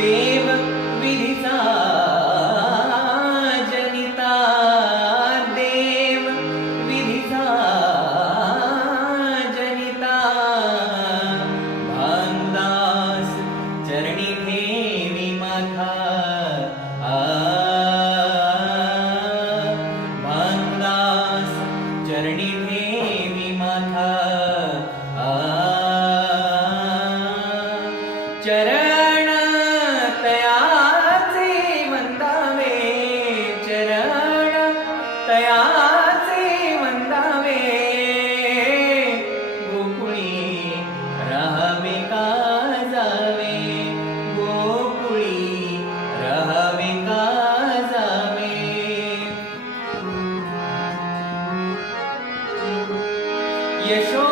देव विधीचा जनिता देव विधीचा जनिता। भांदास चरणी ठेवी माथा। आ भांदास चरणी ठेवी माथा। आ चरण तयाचे वंदावे गोकुळी राहावे का जावे? गोकुळी राहावे का जावे? यशो